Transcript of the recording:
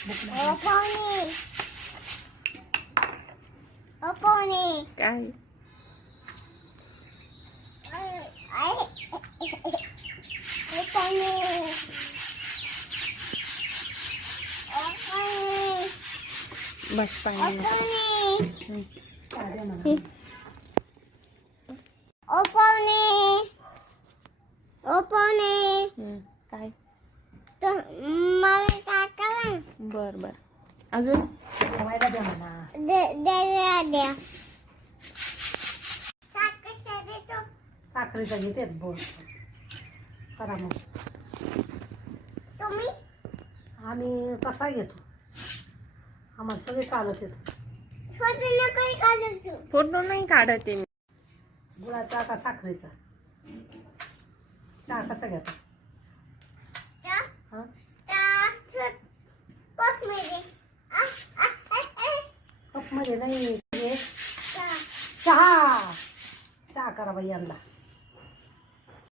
ओ पाहुणे, ओ पाहुणे. काय आई, ओ पाहुणे, ओ पाहुणे, बस ओ पाणी पाहुणे, हं. ओ पाहुणे, ओ पाहुणे. काय मला काय करा बर बर अजून खवायला द्या म्हणा. द्या साखर देतो. साखरेचा घेते बोल करा मग. तुम्ही आम्ही कसा घेतो, आम्हाला सगळे चालत येतं. स्वतःला काही काढतो. फोटो नाही काढत आहे मी. गुळाचा का साखरेचा चहा कसा घ्यायचा? हा कपमध्ये नाही हे चहा चहा करा बाई यांना.